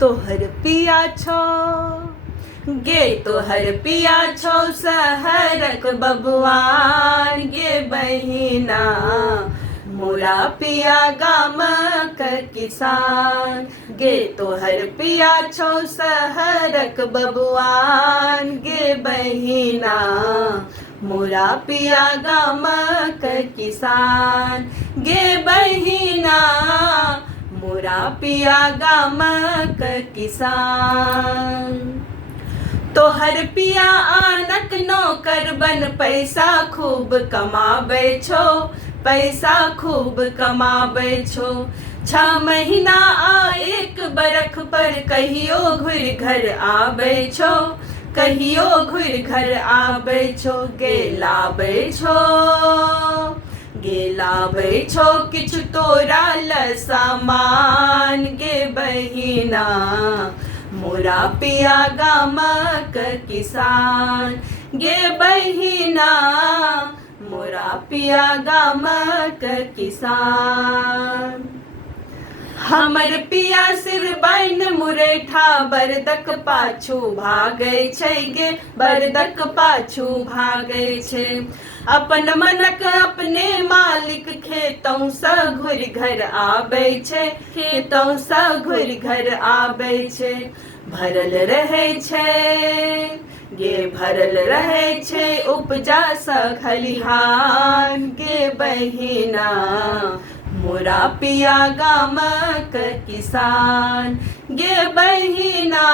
तोहर पिया छो गे तोहर पिया छो सहरक बबुआन गे बहिना मोरा पिया गामक किसान गे तोहर पिया छो सहरक बबुआन गे बहिना मोरा पिया गामक किसान गे बहिना मोरा पिया गामक किसान तोहर पिया आनक नौकर बन पैसा खूब कमाबै छो पैसा खूब कमाबै छो 6 महीना आ 1 बरख पर कहियो घुर घर आबै छो कहियो घुर घर आबै छो गे लाबै छो किछु तोरा ल सामान गे बहिना मोरा पिया गामक किसान गे बहिना मोरा पिया गामक किसान हमर पिया सिर बाइन मुरेठा बरदक पाछू भागै छै गे बरदक पाछू भागै छै अपन मनक अपने मालिक खेतों सँ घुर घर आबै छै खेतों सँ घुर घर आबै छै भरल रहै छै गे भरल रहै छै उपजा सँ खलिहान गे बहिना मोरा पिया गामक किसान गे बहिना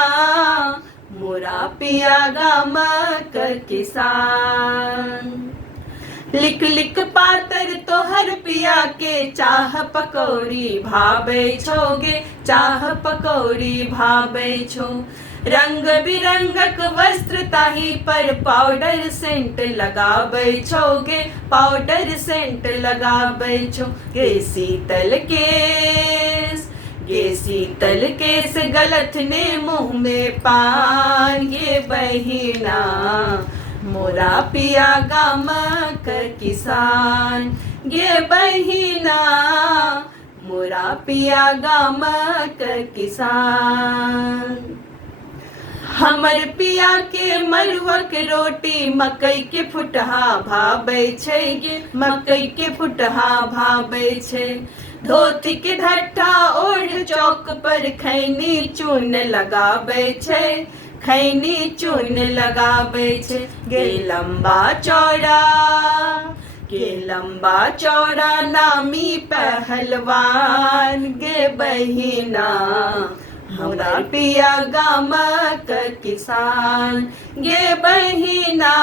मोरा पिया गामक किसान लिख लिख पातर तोहर पिया के चाह पकौड़ी भाबै छो गे चाह पकौड़ी भाबै छो रंग बिरंगक वस्त्र ताही पर पाउडर सेंट लगाबै छो गे पाउडर सेंट लगाबै छो गे शीतल केस गलत ने मुँह में पान गे बहिना मोरा पिया गामक किसान गे बहिना मोरा पिया गामक किसान हमर पिया के मरुआक रोटी मकई के फुटहा भाबै छै गे मकई के फुटहा भाबै छै धोती के ढट्ठा ओढ़ चौक पर खैनी चून लगाबै छै खैनी चून लगाबै छै गे लंबा चौड़ा नामी पहलवान गे बहिना मोरा पिया गामक किसान गे बहिना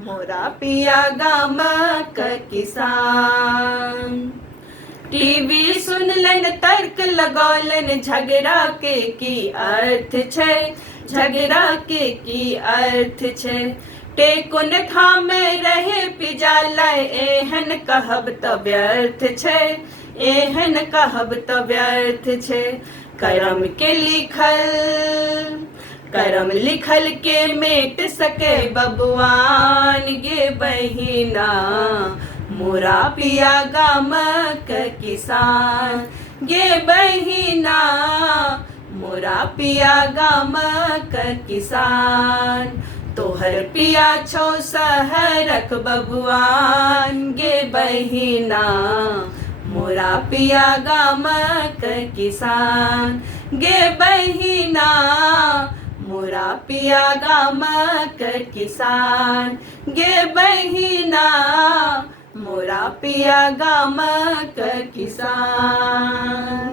मोरा पिया गामक किसान टीवी सुनलन तर्क लगौलन झगड़ा के की अर्थ छै झगड़ा के की अर्थ छै टेकुन ठामे रहे पिजालय एहन कहब त व्यर्थ छै एहन कहब त व्यर्थ छै करम लिखल के मेट सके बबुआन गे बहिना मोरा पिया गामक किसान गे बहिना मोरा पिया गामक किसान तोहर पिया छो सहरक बबुआन गे बहिना मोरा पिया गामक किसान गे बहिना मोरा पिया गामक किसान गे बहिना मोरा पिया गामक किसान।